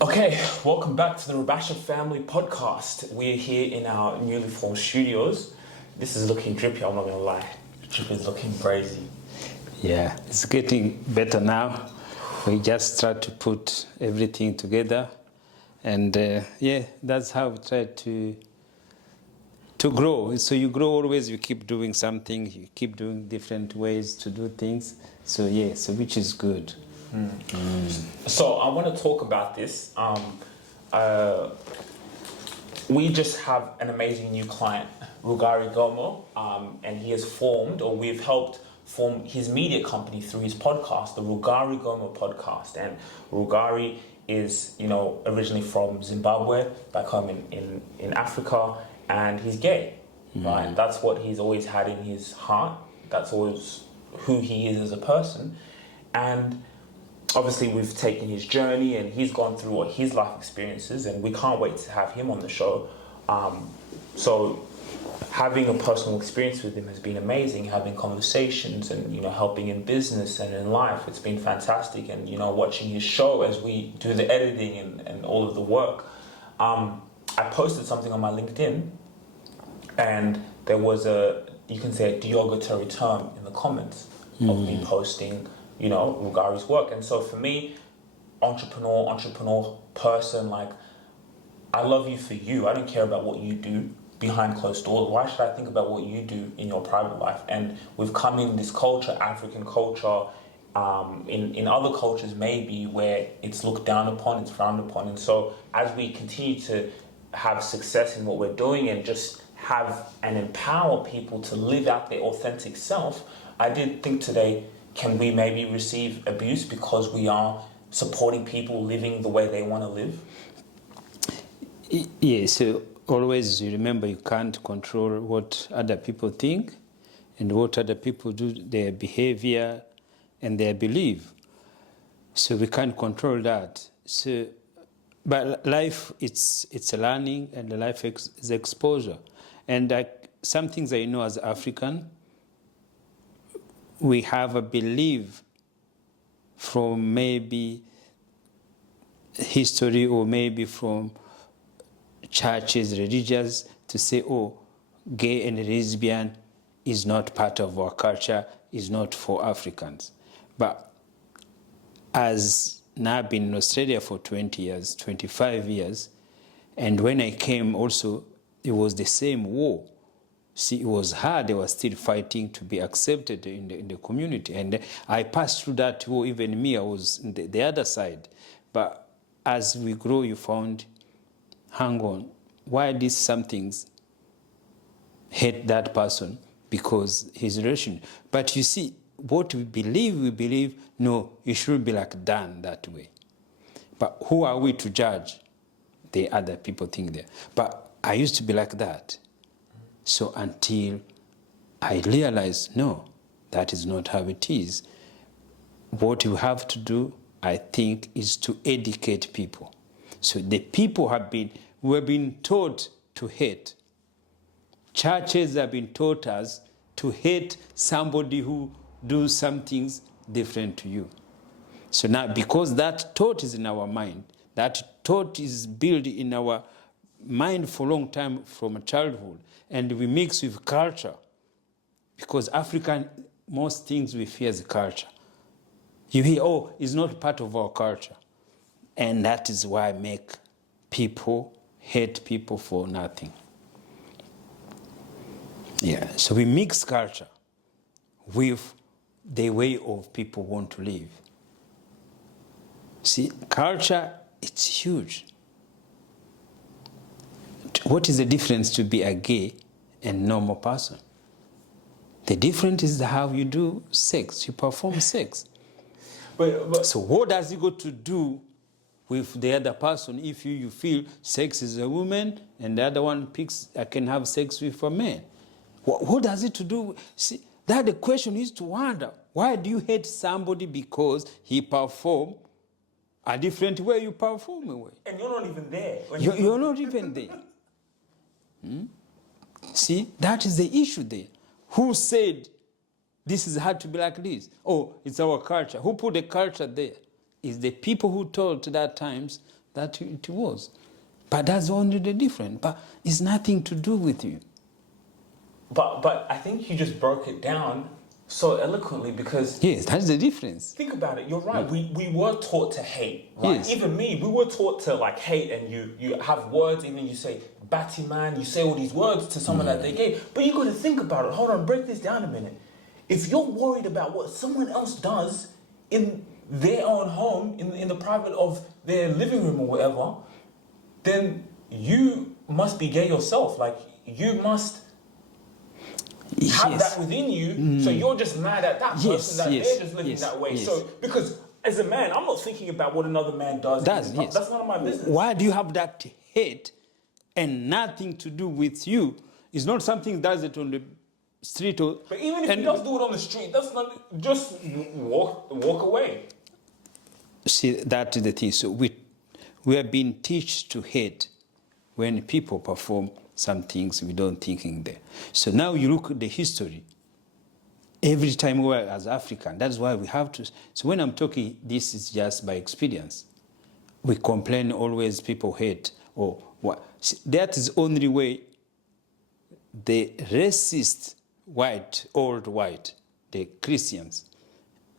Okay, welcome back to the Rubasha Family Podcast. We're here in our newly formed studios. This is looking drippy, I'm not gonna lie. The drip is looking crazy. Yeah, it's getting better now. We just try to put everything together, and that's how we try to grow. So you grow always. You keep doing something. You keep doing different ways to do things. So which is good. So I want to talk about this. We just have an amazing new client, Rugari Gomo, and he has formed, or we've helped form his media company through his podcast, the Rugari Gomo podcast. And Rugari is, originally from Zimbabwe, back home in Africa, and he's gay, right? That's what he's always had in his heart. That's always who he is as a person. And obviously we've taken his journey and he's gone through what his life experiences, and we can't wait to have him on the show. So having a personal experience with him has been amazing, having conversations and, helping in business and in life. It's been fantastic. And, watching his show as we do the editing and all of the work. I posted something on my LinkedIn and there was a derogatory term in the comments of me posting Rugari's work. And so for me, entrepreneur person, like, I love you for you. I don't care about what you do behind closed doors. Why should I think about what you do in your private life? And we've come in this culture, African culture, in other cultures maybe, where it's looked down upon, it's frowned upon. And so as we continue to have success in what we're doing and just have and empower people to live out their authentic self, I did think today, can we maybe receive abuse because we are supporting people living the way they want to live? Yeah, so always you remember you can't control what other people think and what other people do, their behavior and their belief. So we can't control that. So, but life, it's a learning, and life is exposure. And some things I know as African, we have a belief from maybe history or maybe from churches, religious, to say, gay and lesbian is not part of our culture, is not for Africans. But as now I've been in Australia for 20 years, 25 years, and when I came also, it was the same war. See, it was hard. They were still fighting to be accepted in the community. And I passed through that war. Even me, I was on the other side. But as we grow, you found, hang on, why these some things hate that person? Because his relation. But you see, what we believe, no, it should be like done that way. But who are we to judge? The other people think that. But I used to be like that. So until I realized, no, that is not how it is. What you have to do, I think, is to educate people. So the people we've been taught to hate. Churches have been taught us to hate somebody who does some things different to you. So now, because that thought is in our mind, that thought is built in our mind for a long time from childhood, and we mix with culture, because African, most things we fear is culture. You hear, it's not part of our culture. And that is why I make people hate people for nothing. Yeah, so we mix culture with the way of people want to live. See, culture, it's huge. What is the difference to be a gay and normal person? The difference is how you do sex, you perform sex. But so what does it got to do with the other person if you feel sex is a woman and the other one picks, I can have sex with a man? What does it to do? See, that the question is to wonder, why do you hate somebody because he perform a different way you perform a way? And you're not even there. You're not even there. See, that is the issue there. Who said this is had to be like this? It's our culture. Who put the culture there? It's the people who told that times that it was. But that's only the difference. But it's nothing to do with you. But I think you just broke it down so eloquently because... Yes, that's the difference. Think about it, you're right. We were taught to hate, right? Yes. Even me, we were taught to like hate, and you have words, even you say, batty man, you say all these words to someone that they gave. But you got to think about it. Hold on, break this down a minute. If you're worried about what someone else does in their own home, in the private of their living room or whatever, then you must be gay yourself. Like, you must have that within you. So you're just mad at that person that they're just living that way. So, because as a man, I'm not thinking about what another man does. That's none of my business. Why do you have that hate and nothing to do with you? It's not something that does it on the street. But even if he does do it on the street, that's not, just walk away. See, that is the thing. So we have been taught to hate when people perform some things we don't think in there. So now you look at the history. Every time we are as African, that's why we have to. So when I'm talking, this is just by experience. We complain always, people hate or what. See, that is only way the racist white, old white, the Christians,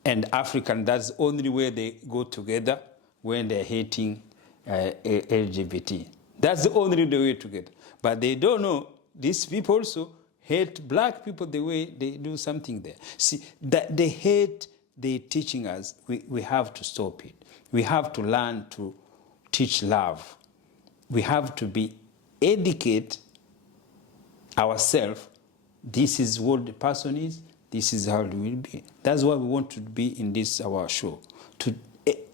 and African, that's the only way they go together when they're hating LGBT. That's the only way together. But they don't know, these people also hate black people the way they do something there. See, that the hate they're teaching us, we have to stop it. We have to learn to teach love. We have to educate ourselves. This is what the person is. This is how it will be. That's why we want to be in this, our show.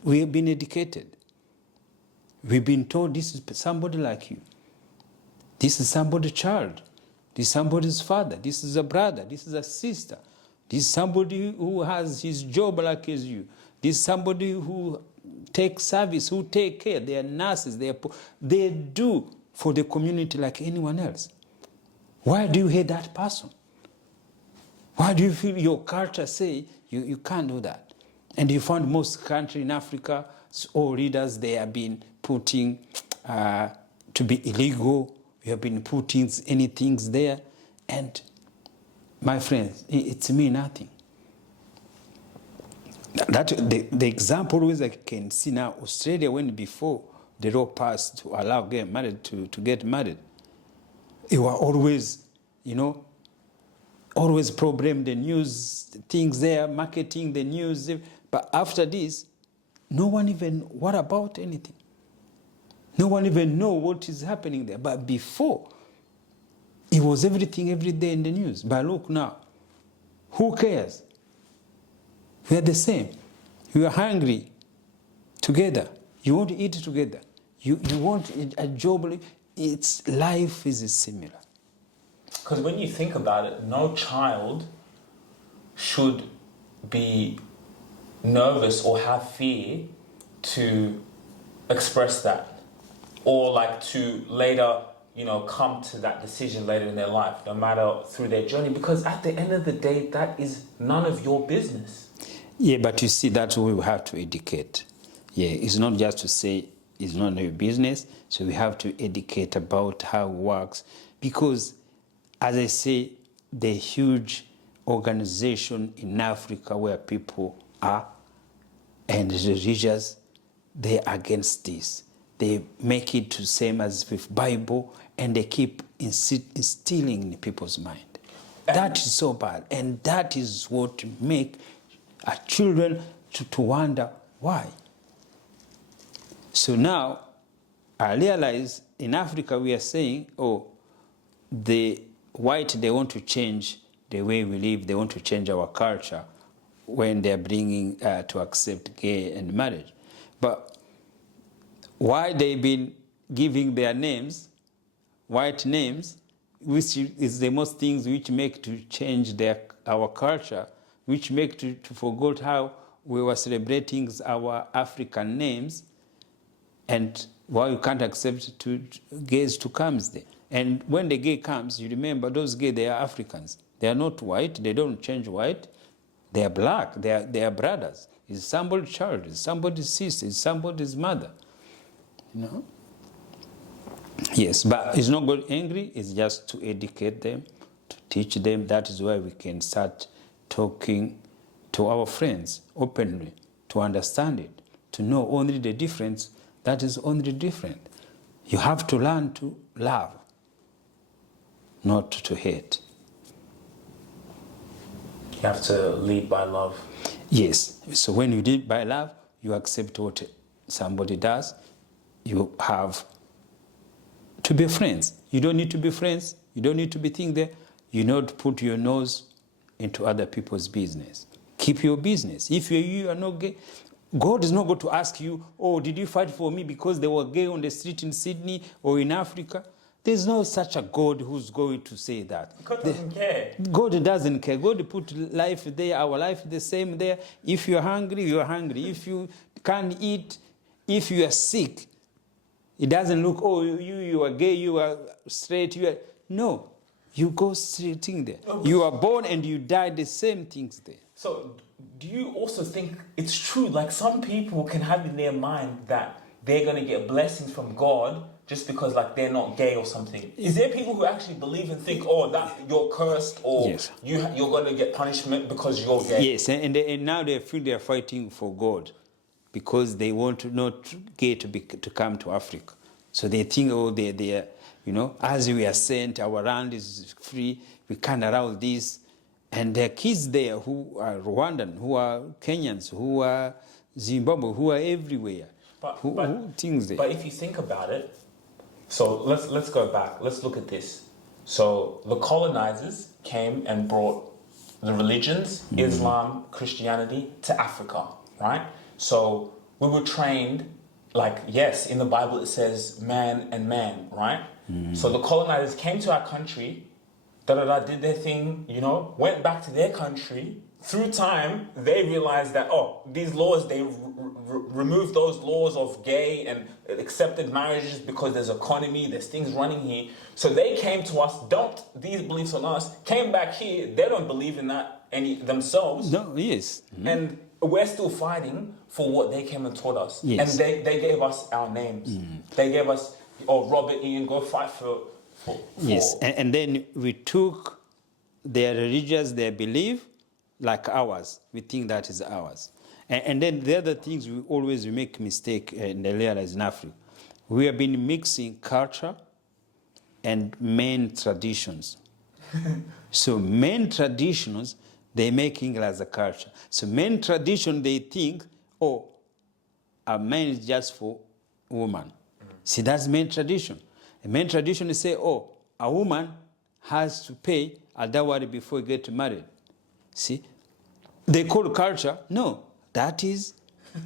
We have been educated. We've been told this is somebody like you. This is somebody's child. This is somebody's father. This is a brother. This is a sister. This is somebody who has his job like as you. This is somebody who takes service, who take care. They are nurses. They do for the community like anyone else. Why do you hate that person? Why do you feel your culture say you can't do that? And you find most countries in Africa, all leaders, they have been putting to be illegal. You have been putting anything there. And my friends, it's me nothing. That the example always I can see now, Australia, when before the law passed to allow gay married to get married, it was always, always problem, the news, things there, marketing, the news. But after this, no one even what about anything. No one even know what is happening there. But before, it was everything every day in the news. But look now, who cares? We are the same. You are hungry together. You want to eat together. You want a job. Its life is similar. Because when you think about it, no child should be nervous or have fear to express that, or like to later, come to that decision later in their life, no matter through their journey, because at the end of the day, that is none of your business. Yeah, but you see, that's what we have to educate. Yeah, it's not just to say it's not your business, so we have to educate about how it works, because as I say, the huge organization in Africa where people are and the religious, they're against this. They make it the same as with Bible, and they keep instilling in people's mind. That is so bad, and that is what make our children to wonder why. So now, I realize in Africa we are saying, the white, they want to change the way we live, they want to change our culture when they're bringing to accept gay and marriage. But why they've been giving their names, white names, which is the most things which make to change our culture, which make to forget how we were celebrating our African names, and why you can't accept gays to come there. And when the gay comes, you remember those gays, they are Africans. They are not white. They don't change white. They are black. They are brothers. It's somebody's child. It's somebody's sister. It's somebody's mother. you know. Yes, but it's not got angry, it's just to educate them, to teach them. That is why we can start talking to our friends openly, to understand it, to know only the difference. That is only different. You have to learn to love, not to hate. You have to lead by love. Yes, so when you lead by love, you accept what somebody does. You have to be friends. You don't need to be friends. You don't need to be thinking there. You not put your nose into other people's business. Keep your business. If you are not gay, God is not going to ask you, oh, did you fight for me because they were gay on the street in Sydney or in Africa? There's no such a God who's going to say that. God doesn't care. God doesn't care. God put life there, our life the same there. If you're hungry, you're hungry. If you can't eat, if you are sick, it doesn't look, oh, you are gay, you are straight, you are... No, you go straight in there. You are born and you die the same things there. So do you also think it's true, like some people can have in their mind that they're going to get blessings from God just because like they're not gay or something? Is there people who actually believe and think, oh, that you're cursed or Yes. you're going to get punishment because you're gay? Yes, and now they feel they're fighting for God because they want to not gay to come to Africa. So they think, oh, they are, you know, as we are sent, our land is free, we can't allow this. And there are kids there who are Rwandan, who are Kenyans, who are Zimbabwe, who are everywhere. Who thinks there. But if you think about it, so let's go back. Let's look at this. So the colonizers came and brought the religions, Islam, Christianity, to Africa, right? So we were trained, like, yes, in the Bible it says man and man, right? So the colonizers came to our country, did their thing, you know, went back to their country. Through time, they realized that, oh, these laws, they removed those laws of gay and accepted marriages because there's economy, there's things running here. So they came to us, dumped these beliefs on us, came back here. They don't believe in that any themselves. No, yes. And we're still fighting for what they came and taught us. Yes. And they gave us our names. They gave us, oh, Robert, Ian, go fight for Yes, and then we took their religious, their belief, like ours. We think that is ours. And then the other things we make mistake and realize in Africa. We have been mixing culture and men traditions. So men traditions, they making as a culture. So men tradition, they think, oh, a man is just for woman. See, that's men tradition. A men tradition is say, oh, a woman has to pay a dowry before you get married. See, they call culture. No, that is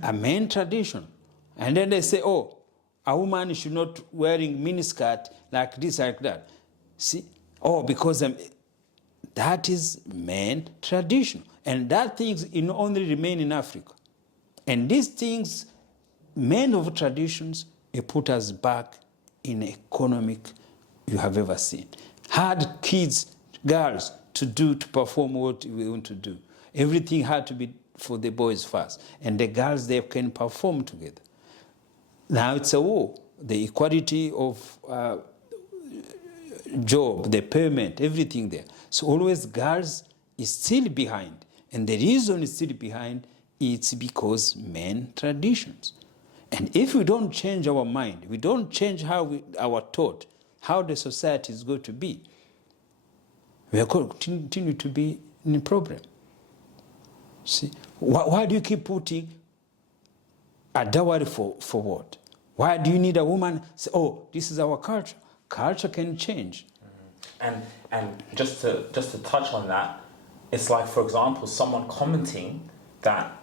a men tradition. And then they say, oh, a woman should not wearing miniskirt like this, like that. See, oh, because that is men tradition. And that things only remain in Africa. And these things, men of traditions, it put us back in economic you have ever seen. Had kids, girls, to perform what we want to do. Everything had to be for the boys first. And the girls, they can perform together. Now it's a war. The equality of job, the payment, everything there. So always girls is still behind. And the reason it's still behind is because men traditions. And if we don't change our mind, we don't change our thought, how the society is going to be, we are going to continue to be in a problem. See, why do you keep putting a dowry for what? Why do you need a woman say, oh, this is our culture? Culture can change. And just to touch on that, it's like, for example, someone commenting that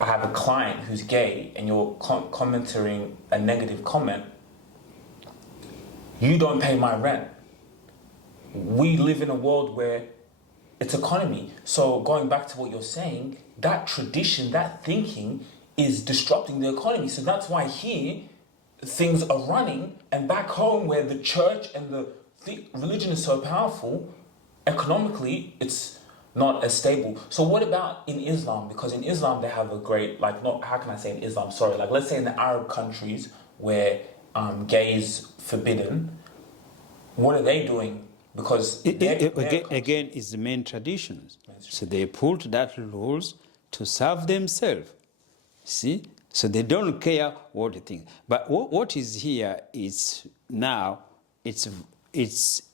I have a client who's gay and you're commenting a negative comment, you don't pay my rent. We live in a world where it's economy. So going back to what you're saying, that tradition, that thinking is disrupting the economy. So that's why here things are running, and back home where the church and the religion is so powerful, economically it's not as stable. So what about in Islam? Because in Islam they have a great, like, not, how can I say in Islam, sorry, like let's say in the Arab countries where gay is forbidden, what are they doing? Because again, it's the main traditions. So they put that rules to serve themselves. See? So they don't care what they think. But what is here is now, it's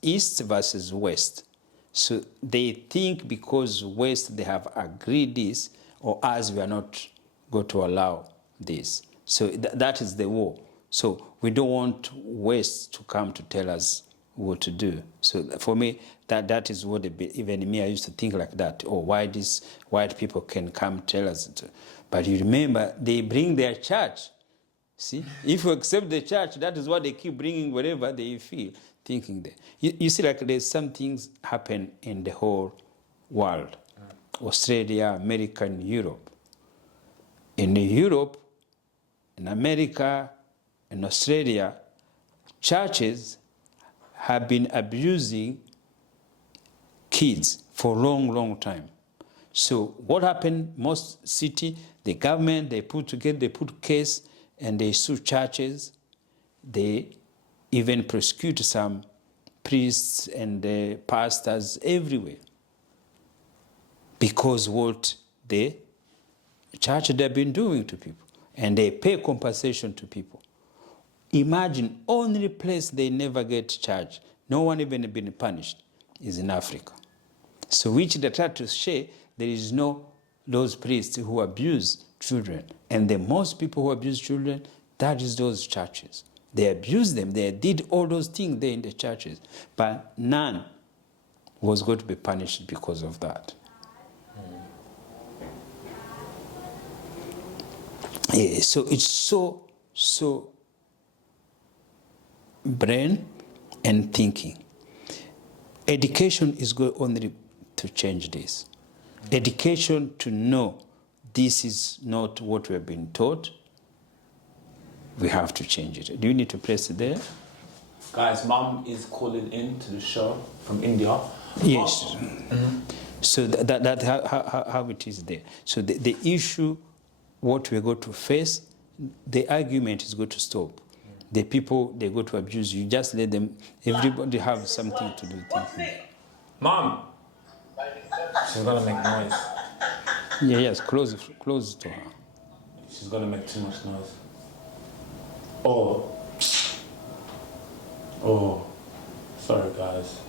East versus West. So they think because West, they have agreed this, or us, we are not going to allow this. So that is the war. So we don't want West to come to tell us what to do. So for me, that is what even me, I used to think like that. Oh, why these white people can come tell us to. But you remember, they bring their church. See, if you accept the church, that is what they keep bringing wherever they feel, thinking that. You see, like there's some things happen in the whole world. Australia, America, and Europe. In Europe, in America, in Australia, churches have been abusing kids for a long, long time. So what happened, most city, the government, they put together, they put case, and they sue churches. They even prosecute some priests and pastors everywhere. Because what the church they've been doing to people. And they pay compensation to people. Imagine, only place they never get charged, no one even been punished, is in Africa. So which they try to share, there is no those priests who abuse children. And the most people who abuse children, that is those churches. They abuse them, they did all those things there in the churches. But none was going to be punished because of that. Yeah, so it's so brain and thinking. Education is going only to change this. Education to know this is not what we have been taught. We have to change it. Do you need to press it there? Guys, Mom is calling in to the show from India. Yes. So that how it is there. So the issue, what we're going to face, the argument is going to stop. The people, they go to abuse you. Just let them, everybody have something to do thinking. Mom! She's gonna make noise. Yeah, yes, close to her. She's gonna make too much noise. Oh. Sorry guys.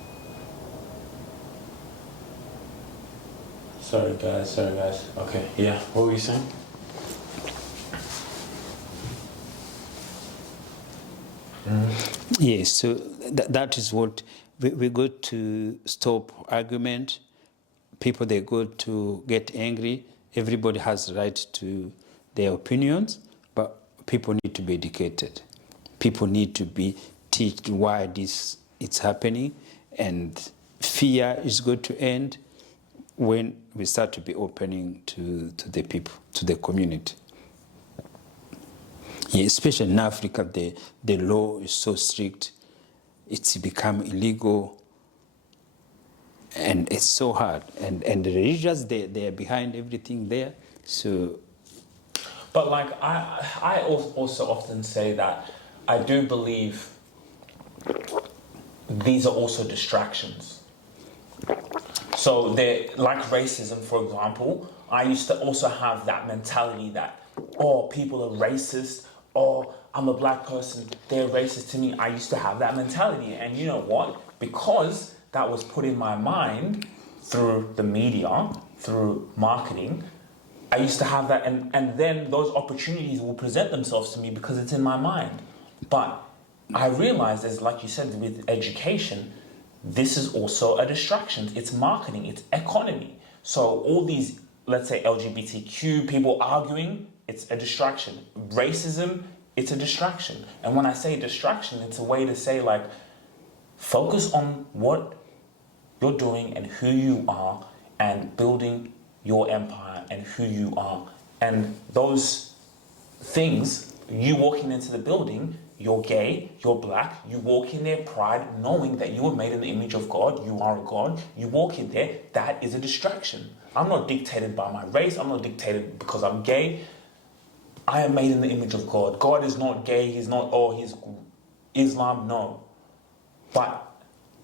Sorry guys. Okay, yeah, what were you saying? Yes, so that is what we go to stop argument. People, they go to get angry. Everybody has the right to their opinions, but people need to be educated. People need to be taught why this is happening, and fear is going to end when we start to be opening to the people, to the community. Yeah, especially in Africa, the law is so strict, it's become illegal, and it's so hard. And the religious, they are behind everything there. So, but like I also often say that I do believe these are also distractions. So they're like racism, for example. I used to also have that mentality that, oh, people are racist. Oh, I'm a black person, they're racist to me. I used to have that mentality. And you know what? Because that was put in my mind through the media, through marketing, I used to have that. And then those opportunities will present themselves to me because it's in my mind. But I realized, as like you said, with education, this is also a distraction. It's marketing, it's economy. So all these, let's say LGBTQ people arguing, it's a distraction. Racism, it's a distraction. And when I say distraction, it's a way to say like, focus on what you're doing and who you are and building your empire and who you are. And those things, you walking into the building, you're gay, you're black, you walk in there pride, knowing that you were made in the image of God, you are a God, you walk in there, that is a distraction. I'm not dictated by my race, I'm not dictated because I'm gay. I am made in the image of God. God is not gay, he's not, oh, he's Islam, no. But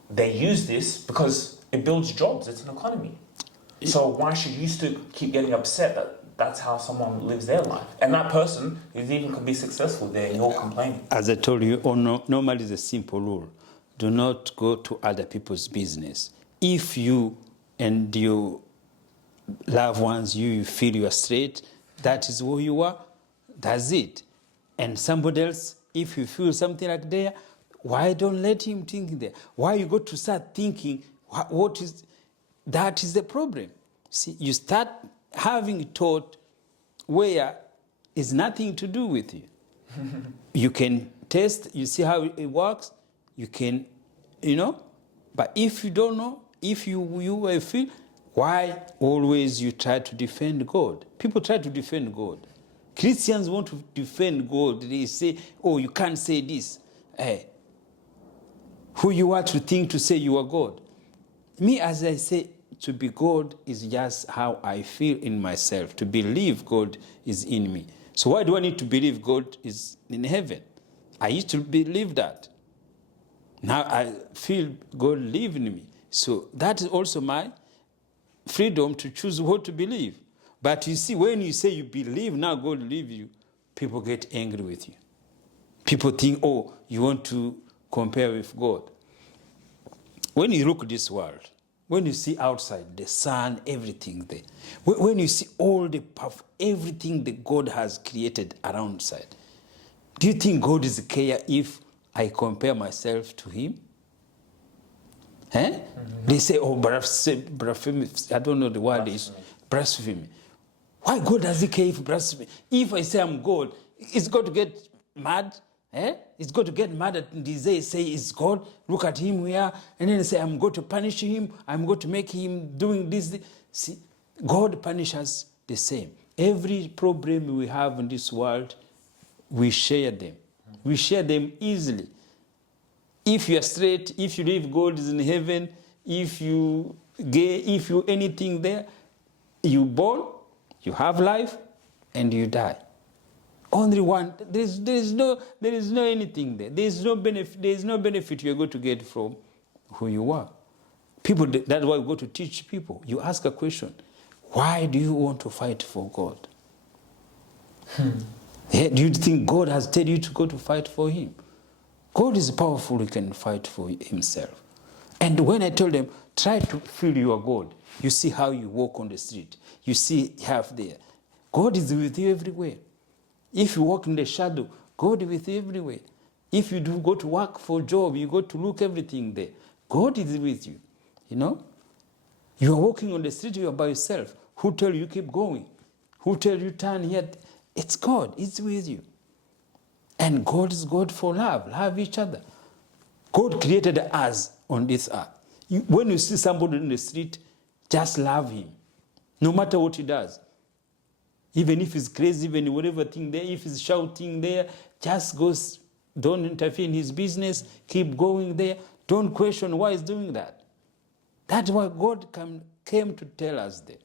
they use this because it builds jobs, it's an economy. So why should you still keep getting upset that that's how someone lives their life? And that person is even could be successful there and you're complaining. As I told you, normally it's a simple rule. Do not go to other people's business. If you and your loved ones, you feel you are straight, that is who you are, that's it. And somebody else, if you feel something like there, why don't let him think there? Why you go to start thinking, what is, that is the problem. See, you start having thought where it's nothing to do with you. You can test, you see how it works, you can, but if you don't know, if you feel, why always you try to defend God? People try to defend God. Christians want to defend God. They say, oh, you can't say this. Hey, who you are to think to say you are God? Me, as I say, to be God is just how I feel in myself. To believe God is in me. So why do I need to believe God is in heaven? I used to believe that. Now I feel God lives in me. So that is also my freedom to choose what to believe. But you see, when you say you believe now God lives you, people get angry with you. People think, oh, you want to compare with God. When you look at this world, when you see outside, the sun, everything there, when you see all the power, everything that God has created around side, do you think God is care if I compare myself to him? Eh? Mm-hmm. They say, oh, blasphemy, I don't know the word is blasphemy. Why God does he care if blasphemy? If I say I'm God, is God to get mad? It's going to get mad at Ndzieye, say it's God, look at him here, and then say I'm going to punish him, I'm going to make him doing this. See, God punishes the same. Every problem we have in this world, we share them. We share them easily. If you are straight, if you live, God is in heaven. If you gay, if you anything there, you born, you have life, and you die. Only one. There is no anything there. There is no benefit you are going to get from who you are. People. That's why we go to teach people. You ask a question: why do you want to fight for God? Yeah, do you think God has told you to go to fight for him? God is powerful, he can fight for himself. And when I told them, try to feel you are God, you see how you walk on the street. You see half there. God is with you everywhere. If you walk in the shadow, God is with you everywhere. If you do go to work for a job, you go to look everything there. God is with you. You are walking on the street, you are by yourself. Who tell you keep going? Who tell you turn here? It's God, it's with you. And God is God for love. Love each other. God created us on this earth. When you see somebody in the street, just love him. No matter what he does. Even if he's crazy, even whatever thing there, if he's shouting there, just go, don't interfere in his business, keep going there. Don't question why he's doing that. That's why God came to tell us that.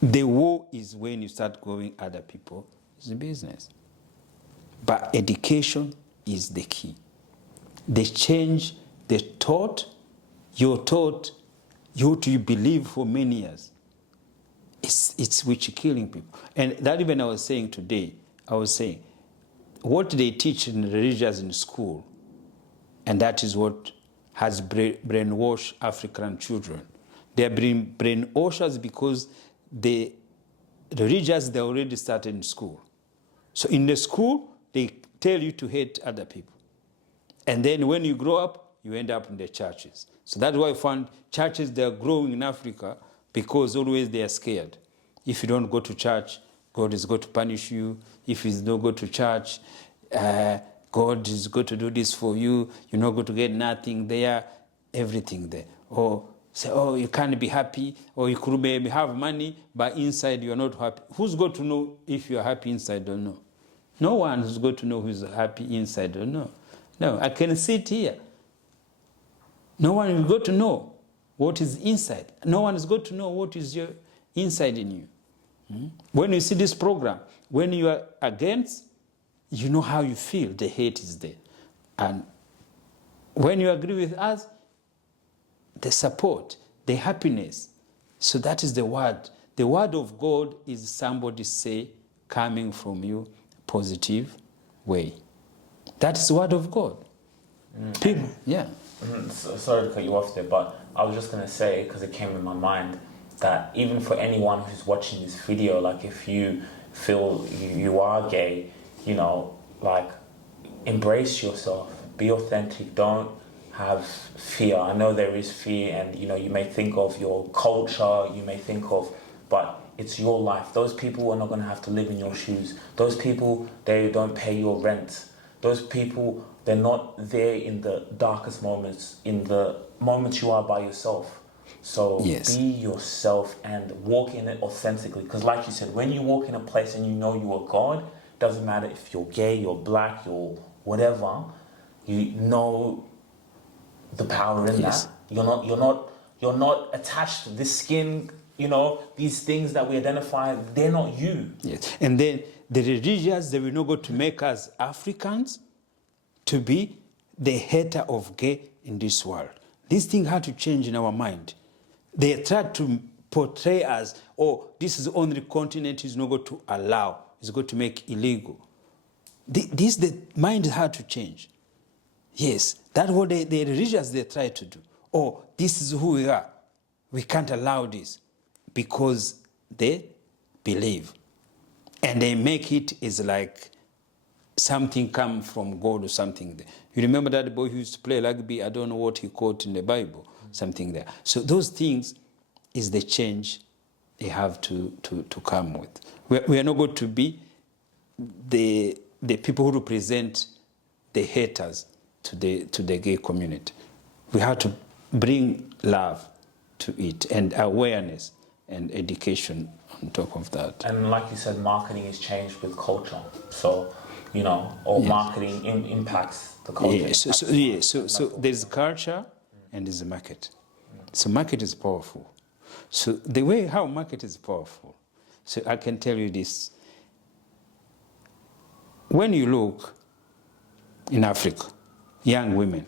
The war is when you start going other people's business. But education is the key. They change the thought, your thought, what you believe for many years. It's which killing people. And that even I was saying today, what they teach in religions in school, and that is what has brainwashed African children. They are brainwashed because the religions they already started in school. So in the school, they tell you to hate other people. And then when you grow up, you end up in the churches. So that's why I found churches, they are growing in Africa because always they are scared. If you don't go to church, God is going to punish you. If you don't go to church, God is going to do this for you. You're not going to get nothing there, everything there. Or say, oh, you can't be happy, or you could maybe have money, but inside you're not happy. Who's going to know if you're happy inside or not? No one is going to know who's happy inside or not. No, I can sit here. No one is going to know what is inside. No one is going to know what is your inside in you. When you see this program, when you are against, you know how you feel. The hate is there. And when you agree with us, the support, the happiness. So that is the word. The word of God is somebody say coming from you positive way. That is the word of God. People, yeah. Sorry to cut you off there, but I was just going to say, because it came in my mind, that even for anyone who's watching this video, like if you feel you are gay, you know, like embrace yourself, be authentic, don't have fear. I know there is fear, and you know, you may think of your culture, you may think of, but it's your life. Those people are not going to have to live in your shoes. Those people, they don't pay your rent. Those people, they're not there in the darkest moments, in the moments you are by yourself. So Yes. be yourself and walk in it authentically. Because like you said, when you walk in a place and you know you are God, doesn't matter if you're gay, you're black, you're whatever, you know the power in Yes. that. You're not attached to this skin, you know, these things that we identify, they're not you. Yes. And then the religious, they will not go to make us Africans to be the hater of gay in this world. This thing had to change in our mind. They tried to portray us, oh, this is the only continent is not going to allow, it's going to make illegal. The mind had to change. Yes, that's what the religious, they try to do. Oh, this is who we are. We can't allow this because they believe. And they make it as like something come from God or something there. You remember that boy who used to play rugby? I don't know what he called in the Bible, something there. So those things is the change they have to come with. We are not going to be the people who represent the haters to the gay community. We have to bring love to it and awareness and education on top of that. And like you said, marketing is changed with culture. So, you know, or Yes. marketing impacts the culture. Yeah, so there's culture and there's a market. So market is powerful. So the way how market is powerful, so I can tell you this. When you look in Africa, young women,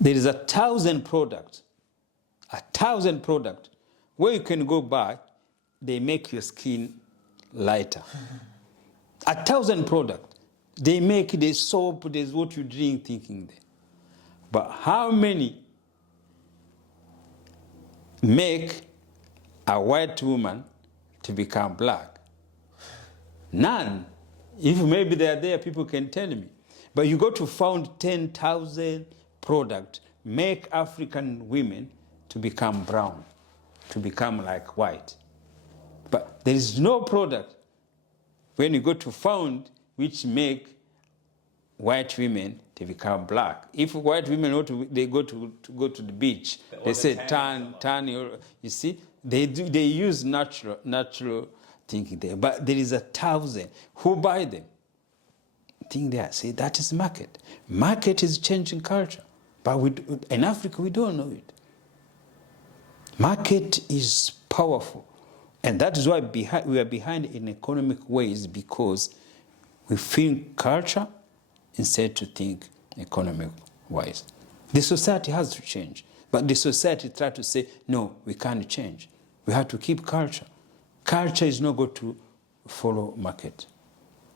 there is 1,000 products, where you can go buy, they make your skin lighter. 1,000 products. They make the soap, there's what you drink, thinking there. But how many make a white woman to become black? None. If maybe they are there, people can tell me. But you go to found 10,000 products, make African women to become brown, to become like white. But there is no product when you go to found which make white women to become black. If white women want to, they go to the beach, they say tan. You see, they use natural thinking there. But there is 1,000 who buy them. Think there. See, that is market. Market is changing culture, but in Africa we don't know it. Market is powerful, and that is why we are behind in economic ways, because we think culture instead to think economic wise. The society has to change, but the society try to say, no, we can't change. We have to keep culture. Culture is not going to follow market,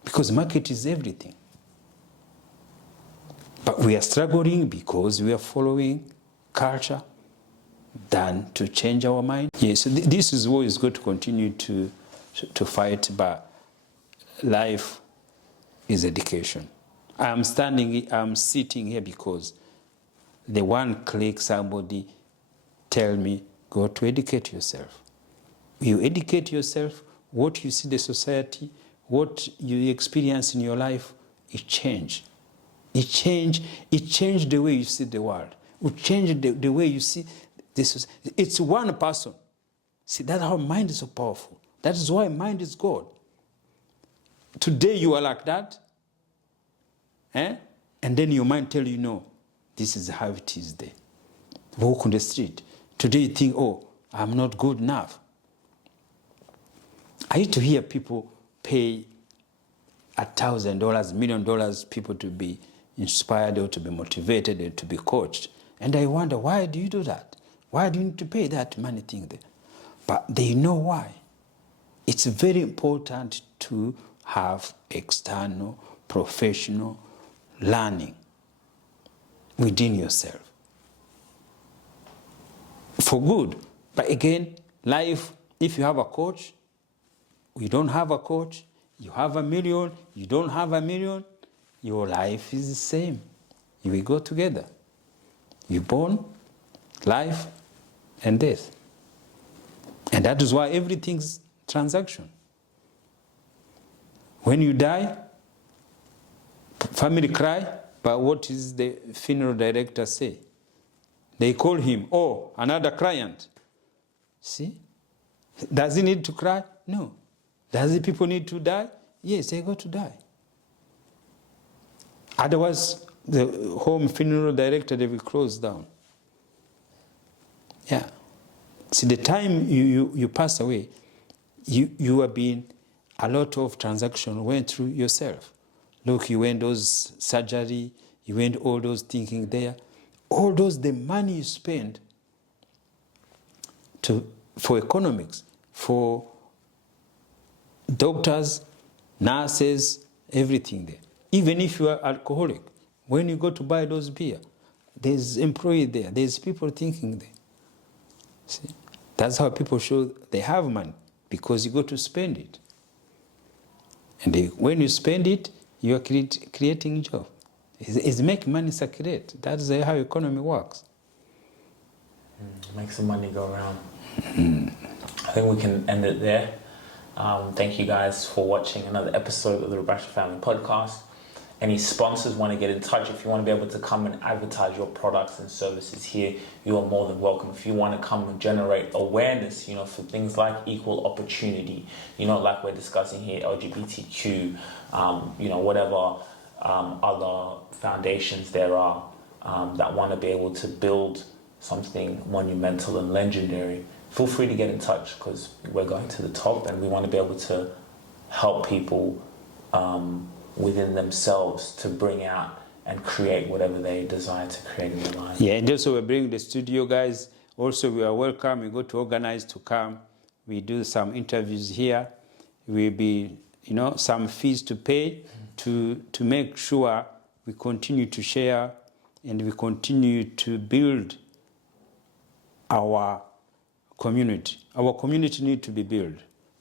because market is everything. But we are struggling because we are following culture than to change our mind. Yes, this is what is going to continue to fight, but life is education. I'm sitting here because the one click somebody tell me, go to educate yourself. You educate yourself, what you see the society, what you experience in your life, it change. It changed the way you see the world. It changed the way you see this. It's one person. See, that's how mind is so powerful. That is why mind is God. Today you are like that, and then your mind tell you, no, this is how it is there. Walk on the street. Today you think, oh, I'm not good enough. I used to hear people pay $1,000, $1 million, people to be inspired or to be motivated or to be coached. And I wonder, why do you do that? Why do you need to pay that money thing there? But they know why. It's very important to have external, professional learning within yourself. For good. But again, life, if you have a coach, you don't have a coach, you have $1 million, you don't have $1 million, your life is the same. You will go together. You're born, life, and death. And that is why everything's transaction. When you die, family cry, but what is the funeral director say? They call him, oh, another client. See? Does he need to cry? No. Does the people need to die? Yes, they go to die. Otherwise, the home funeral director, they will close down. Yeah. See, the time you pass away, you have been, a lot of transaction went through yourself. Look, you went those surgery, you went all those thinking there. All those, the money you spend for economics, for doctors, nurses, everything there. Even if you are alcoholic, when you go to buy those beer, there's employee there, there's people thinking there. See? That's how people show they have money, because you go to spend it. And when you spend it, you are creating job. It's making money circulate. That's how economy works. Makes the money go around. I think we can end it there. Thank you guys for watching another episode of the Rubasha Family Podcast. Any sponsors want to get in touch, if you want to be able to come and advertise your products and services here, you are more than welcome. If you want to come and generate awareness, for things like equal opportunity, like we're discussing here, LGBTQ, whatever other foundations there are that want to be able to build something monumental and legendary, feel free to get in touch, because we're going to the top and we want to be able to help people within themselves to bring out and create whatever they desire to create in their lives. Yeah, and also we're bringing the studio guys. Also, we are welcome. We go to organize to come. We do some interviews here. We'll be, some fees to pay to make sure we continue to share and we continue to build our community. Our community needs to be built,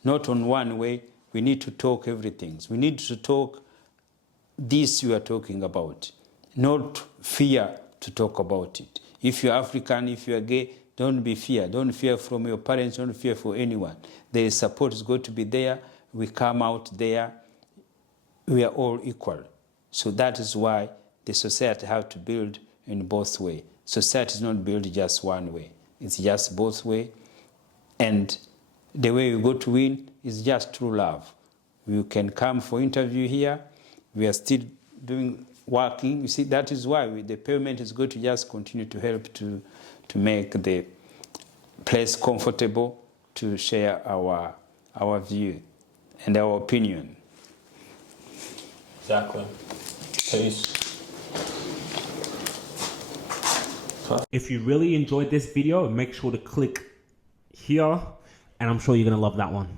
not on one way. We need to talk everything. We need to talk this you are talking about, not fear to talk about it. If you're African, if you're gay, don't be fear. Don't fear from your parents, don't fear for anyone. The support is going to be there. We come out there. We are all equal. So that is why the society have to build in both ways. Society is not built just one way. It's just both ways. And the way we go to win is just through love. You can come for interview here. We are still working. You see, that is why the payment is going to just continue to help to make the place comfortable to share our view and our opinion. Exactly. Peace. If you really enjoyed this video, make sure to click here, and I'm sure you're going to love that one.